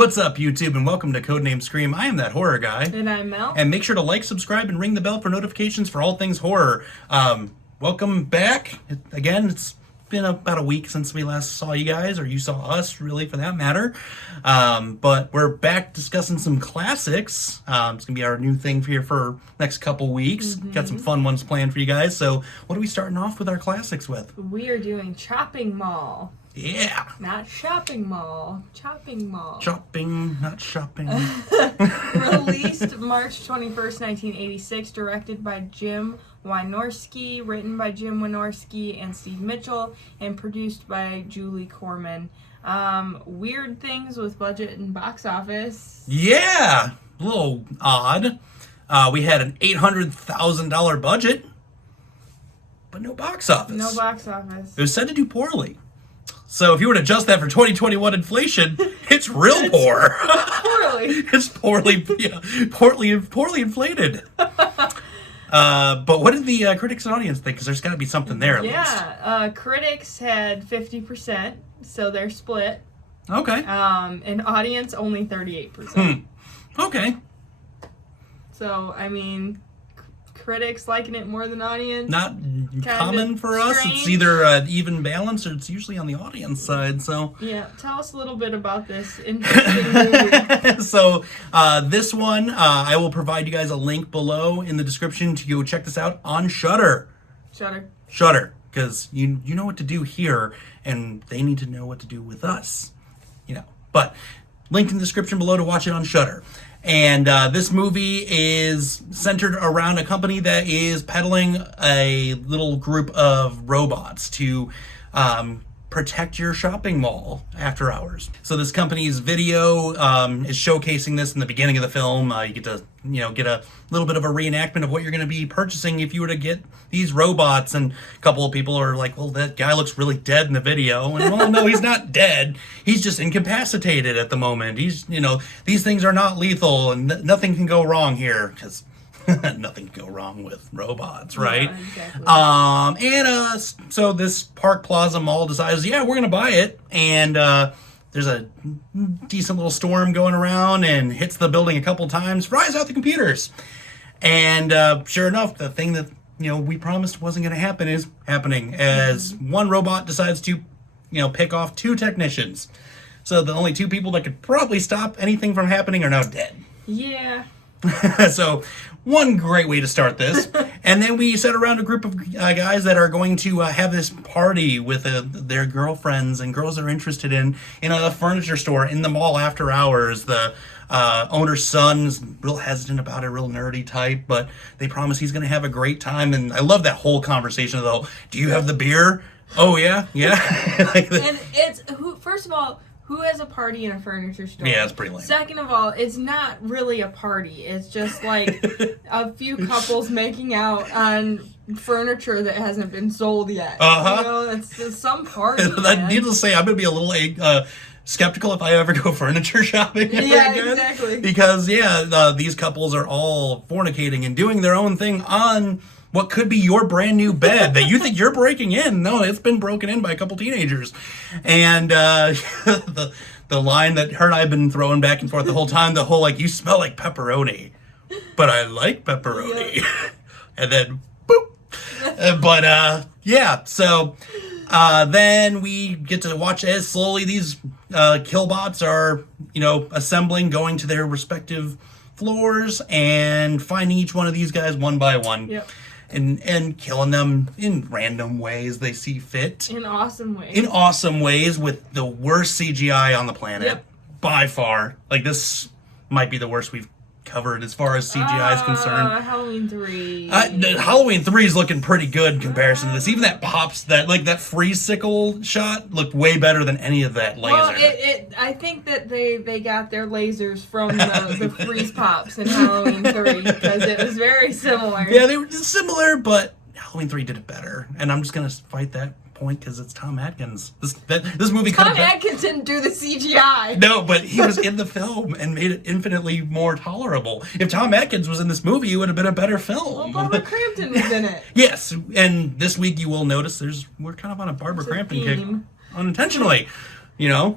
What's up, YouTube, and welcome to Codename Scream. I am that horror guy. And I'm Mel. And make sure to like, subscribe, and ring the bell for notifications for all things horror. Welcome back. Again, it's been about a week since we last saw you guys, or you saw us, really, for that matter. But we're back discussing some classics. It's going to be our new thing for here for next couple weeks. Got some fun ones planned for you guys. So what are we starting off with our classics with? We are doing Chopping Mall. Yeah. Not Shopping Mall. Chopping Mall. Chopping, not shopping. Released March 21st, 1986. Directed by Jim Wynorski. Written by Jim Wynorski and Steve Mitchell. And produced by Julie Corman. Weird things with budget and box office. Yeah. A little odd. We had an $800,000 budget. But no box office. No box office. It was said to do poorly. So if you were to adjust that for 2021 inflation, it's real poor. Poorly. It's poorly inflated. But what did the critics and audience think? Because there's got to be something there at least. Yeah, critics had 50%, so they're split. Okay. And audience only 38%. Okay. So, I mean, critics liking it more than audience. Not common for us. Strange. It's either even balance or it's usually on the audience side. So Yeah, tell us a little bit about this interesting movie. So this one, I will provide you guys a link below in the description to go check this out on Shudder. Shudder, because you know what to do here, and they need to know what to do with us. But link in the description below to watch it on Shudder. And this movie is centered around a company that is peddling a little group of robots to protect your shopping mall after hours. So this company's video is showcasing this in the beginning of the film. You get to get a little bit of a reenactment of what you're going to be purchasing if you were to get these robots. And a couple of people are like, well, that guy looks really dead in the video. And well, no, he's not dead. He's just incapacitated at the moment. He's, these things are not lethal and nothing can go wrong here, because nothing can go wrong with robots, right? Yeah, exactly. So this Park Plaza Mall decides, yeah, we're going to buy it. And there's a decent little storm going around and hits the building a couple times, fries out the computers. And sure enough, the thing that we promised wasn't going to happen is happening, as one robot decides to pick off two technicians. So the only two people that could probably stop anything from happening are now dead. Yeah. So one great way to start this. And then we set around a group of guys that are going to have this party with their girlfriends and girls they're interested in a furniture store in the mall after hours. The owner's son's real hesitant about it, real nerdy type, but they promise he's going to have a great time. And I love that whole conversation, though. Do you have the beer? Oh, yeah? Yeah. And it's, first of all, who has a party in a furniture store? Yeah, it's pretty lame. Second of all, it's not really a party. It's just like a few couples making out on furniture that hasn't been sold yet. It's some party. Needless to say, I'm going to be a little skeptical if I ever go furniture shopping ever again. Exactly. Because, these couples are all fornicating and doing their own thing on what could be your brand new bed that you think you're breaking in. No, it's been broken in by a couple teenagers. And the line that her and I have been throwing back and forth the whole time, the whole, you smell like pepperoni, but I like pepperoni. Yep. And then, boop. So then we get to watch as slowly these killbots are, assembling, going to their respective floors and finding each one of these guys one by one. Yep. And killing them in random ways they see fit. In awesome ways. In awesome ways with the worst CGI on the planet. Yep. By far. This might be the worst we've covered as far as CGI is concerned. Halloween 3. Halloween 3 is looking pretty good in comparison to this. Even that that freeze sickle shot looked way better than any of that laser. Well, I think that they got their lasers from the freeze pops in Halloween 3 because it was very similar. Yeah, they were similar, but Halloween 3 did it better. And I'm just going to fight that point because it's Tom Atkins. This movie Tom Atkins didn't do the CGI. No, but he was in the film and made it infinitely more tolerable. If Tom Atkins was in this movie, it would have been a better film. Well, Barbara Crampton was in it. Yes, and this week you will notice we're kind of on a Barbara Crampton kick unintentionally.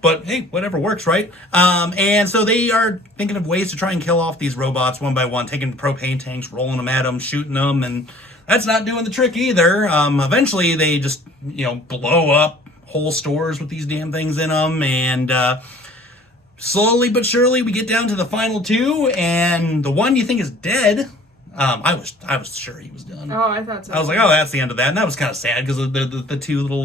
But hey, whatever works, right? And so they are thinking of ways to try and kill off these robots one by one, taking propane tanks, rolling them at them, shooting them, and that's not doing the trick either. Eventually, they just, blow up whole stores with these damn things in them, and slowly but surely, we get down to the final two, and the one you think is dead. I was sure he was done. Oh, I thought so. I was like, oh, that's the end of that, and that was kind of sad because the two little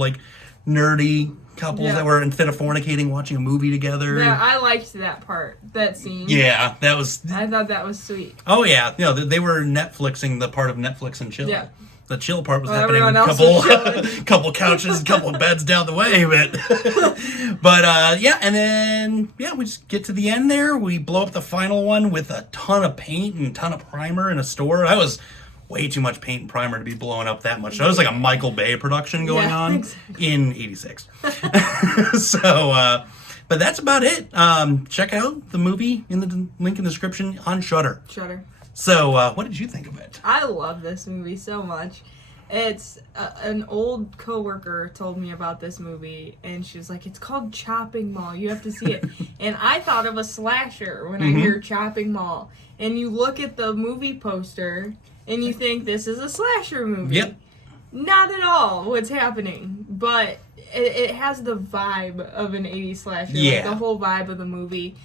nerdy couples that were, instead of fornicating, watching a movie together. Yeah, I liked that scene. Yeah, that was. I thought that was sweet. Oh yeah, they were Netflixing the part of Netflix and chill. Yeah. The chill part was happening couple couches, couple beds down the way, but and then we just get to the end there. We blow up the final one with a ton of paint and a ton of primer in a store. That was way too much paint and primer to be blowing up that much. So it was like a Michael Bay production going on exactly. in '86. So, but that's about it. Check out the movie in the link in the description on Shudder. So, what did you think of it? I love this movie so much. It's an old coworker told me about this movie, and she was like, "It's called Chopping Mall. You have to see it." And I thought of a slasher when I hear Chopping Mall. And you look at the movie poster, and you think this is a slasher movie. Yep. Not at all what's happening, but it has the vibe of an 80s slasher. Yeah. Like the whole vibe of the movie.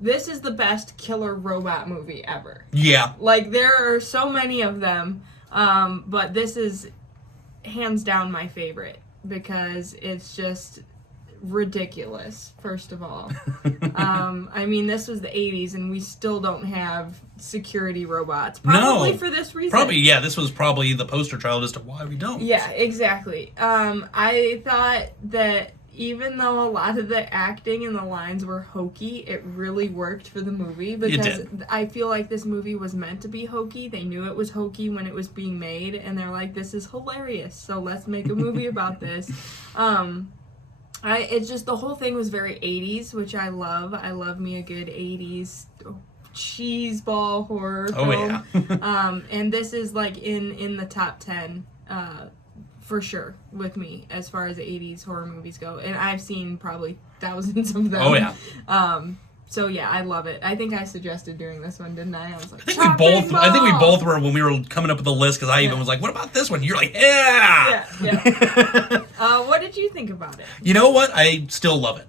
This is the best killer robot movie ever. Yeah. Like, there are so many of them, but this is hands down my favorite because it's just ridiculous, first of all. I mean, this was the 80s, and we still don't have security robots. Probably for this reason. This was probably the poster child as to why we don't. Yeah, exactly. I thought that even though a lot of the acting and the lines were hokey, it really worked for the movie because I feel like this movie was meant to be hokey. They knew it was hokey when it was being made, and they're like, this is hilarious, so let's make a movie about this. It's just, the whole thing was very 80s, which I love. I love me a good 80s cheeseball horror film. Yeah. And this is like in the top 10 for sure with me as far as 80s horror movies go, and I've seen probably thousands of them. Oh yeah. So yeah, I love it. I think I suggested doing this one, didn't I? I was like, I think we both were when we were coming up with the list, because I even was like, what about this one? You're like, yeah. What did you think about it? You know what? I still love it.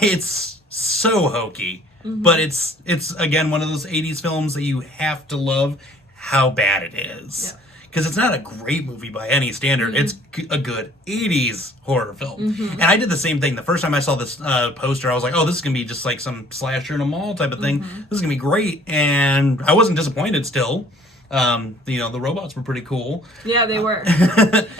It's so hokey, but it's again one of those 80s films that you have to love how bad it is. Because it's not a great movie by any standard. It's a good 80s horror film. And I did the same thing. The first time I saw this poster, I was like, oh, this is going to be just like some slasher in a mall type of thing. This is going to be great. And I wasn't disappointed still. The robots were pretty cool. Yeah, they were.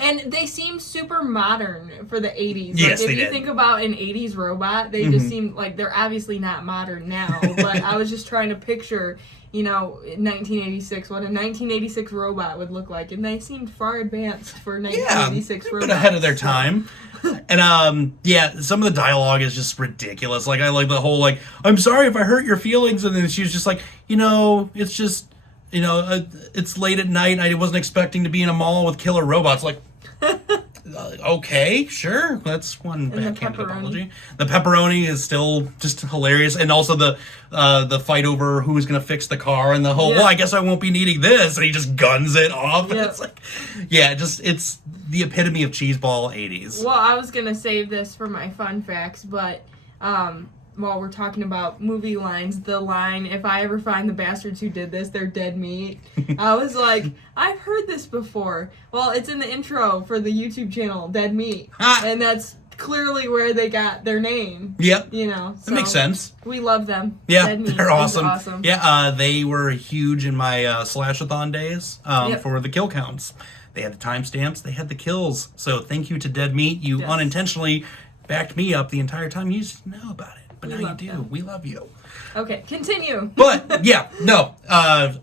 And they seem super modern for the 80s. Yes, like, they if you did. think about an 80s robot, they just seem like they're obviously not modern now. But I was just trying to picture, 1986, what a 1986 robot would look like. And they seemed far advanced for 1986 robots. A bit ahead of their time. And, some of the dialogue is just ridiculous. Like, I like the whole, I'm sorry if I hurt your feelings. And then she was just like, it's just, it's late at night. I wasn't expecting to be in a mall with killer robots. Like, okay, sure. That's one backhanded apology. The pepperoni is still just hilarious. And also the fight over who's going to fix the car and the whole, well, I guess I won't be needing this. And he just guns it off. And it's like, it's the epitome of cheeseball 80s. Well, I was going to save this for my fun facts, but while we're talking about movie lines, the line, if I ever find the bastards who did this, they're dead meat. I was like, I've heard this before. Well, it's in the intro for the YouTube channel, Dead Meat. And that's clearly where they got their name. Yep. So that makes sense. We love them. Yeah, Dead Meat they're awesome. awesome. Yeah, they were huge in my Slashathon days for the kill counts. They had the timestamps, they had the kills. So thank you to Dead Meat. You unintentionally backed me up the entire time. You just know about it. But now you do. Them. We love you. Okay, continue. But,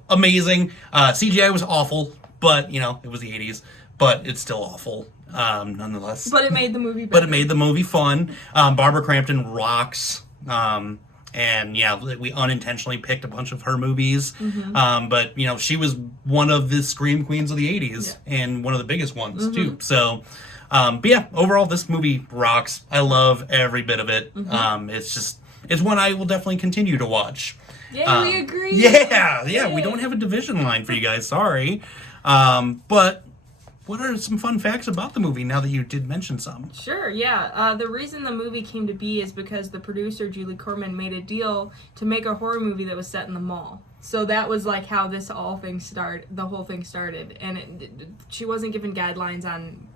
amazing. CGI was awful, but, it was the 80s. But it's still awful, nonetheless. But it made the movie better. But it made the movie fun. Barbara Crampton rocks. And, we unintentionally picked a bunch of her movies. But, she was one of the scream queens of the 80s. And one of the biggest ones, too. So, But yeah, overall, this movie rocks. I love every bit of it. It's one I will definitely continue to watch. Yeah, we agree. Yeah, we don't have a division line for you guys. Sorry. But what are some fun facts about the movie now that you did mention some? Sure, yeah. The reason the movie came to be is because the producer, Julie Corman, made a deal to make a horror movie that was set in the mall. So that was like how the whole thing started. And she wasn't given guidelines on,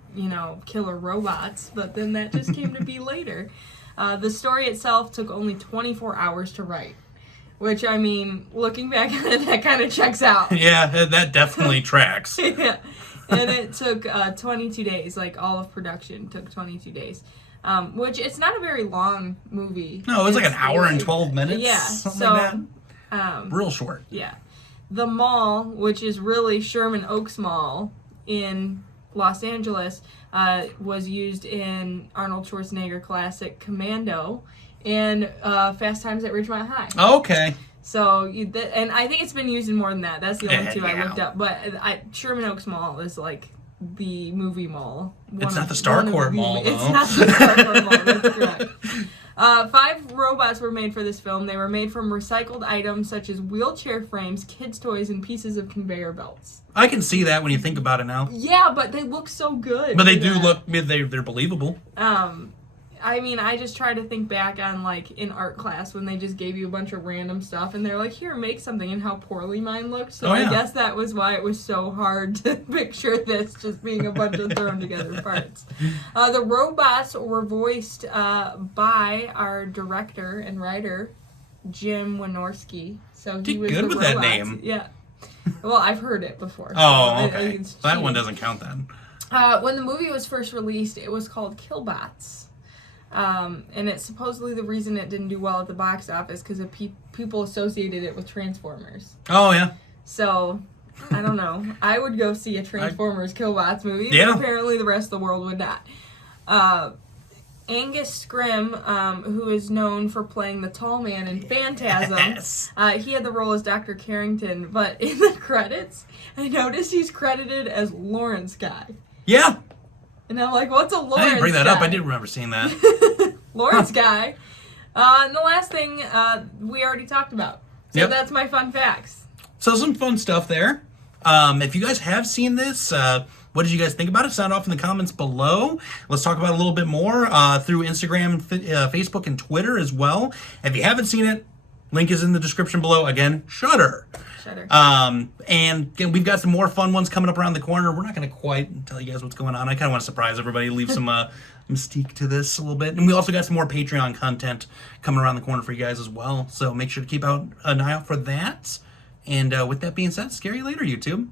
killer robots, but then that just came to be later. The story itself took only 24 hours to write. Which, I mean, looking back on it, that kind of checks out. Yeah, that definitely tracks. Yeah. And it took 22 days. Like, all of production took 22 days. Which, it's not a very long movie. No, it was like an hour and 12 minutes. Yeah. Something like that. Real short. Yeah. The mall, which is really Sherman Oaks Mall in Los Angeles, was used in Arnold Schwarzenegger classic Commando and Fast Times at Ridgemont High. Okay. So, and I think it's been used in more than that. That's the only two I looked up. But Sherman Oaks Mall is like the movie mall. It's not the Starcourt Mall, though. It's not the Starcourt Mall, that's correct. 5 robots were made for this film. They were made from recycled items such as wheelchair frames, kids' toys, and pieces of conveyor belts. I can see that when you think about it now. Yeah, but they look so good. But they do look, they're believable. I mean, I just try to think back on, like, in art class when they just gave you a bunch of random stuff and they're like, here, make something, and how poorly mine looked. So I guess that was why it was so hard to picture this just being a bunch of thrown together parts. The robots were voiced by our director and writer, Jim Wynorski. So he was good the with robots. That name. Yeah. Well, I've heard it before. Oh, okay. That one doesn't count then. When the movie was first released, it was called Killbots. And it's supposedly the reason it didn't do well at the box office because people associated it with Transformers. Oh, yeah. So, I don't know. I would go see a Transformers Killbots movie, yeah. But apparently the rest of the world would not. Angus Scrim, who is known for playing the tall man in Phantasm, he had the role as Dr. Carrington, but in the credits, I noticed he's credited as Lawrence Guy. Yeah. And I'm like, what's a Lawrence I didn't bring that guy? up. I did remember seeing that. Lawrence Guy. And the last thing we already talked about. So that's my fun facts. So some fun stuff there. If you guys have seen this, what did you guys think about it? Sound off in the comments below. Let's talk about it a little bit more through Instagram, Facebook, and Twitter as well. If you haven't seen it, link is in the description below. Again, Shudder. And again, we've got some more fun ones coming up around the corner. We're not going to quite tell you guys what's going on. I kind of want to surprise everybody, leave some mystique to this a little bit. And we also got some more Patreon content coming around the corner for you guys as well. So make sure to keep an eye out for that. And with that being said, scary later, YouTube.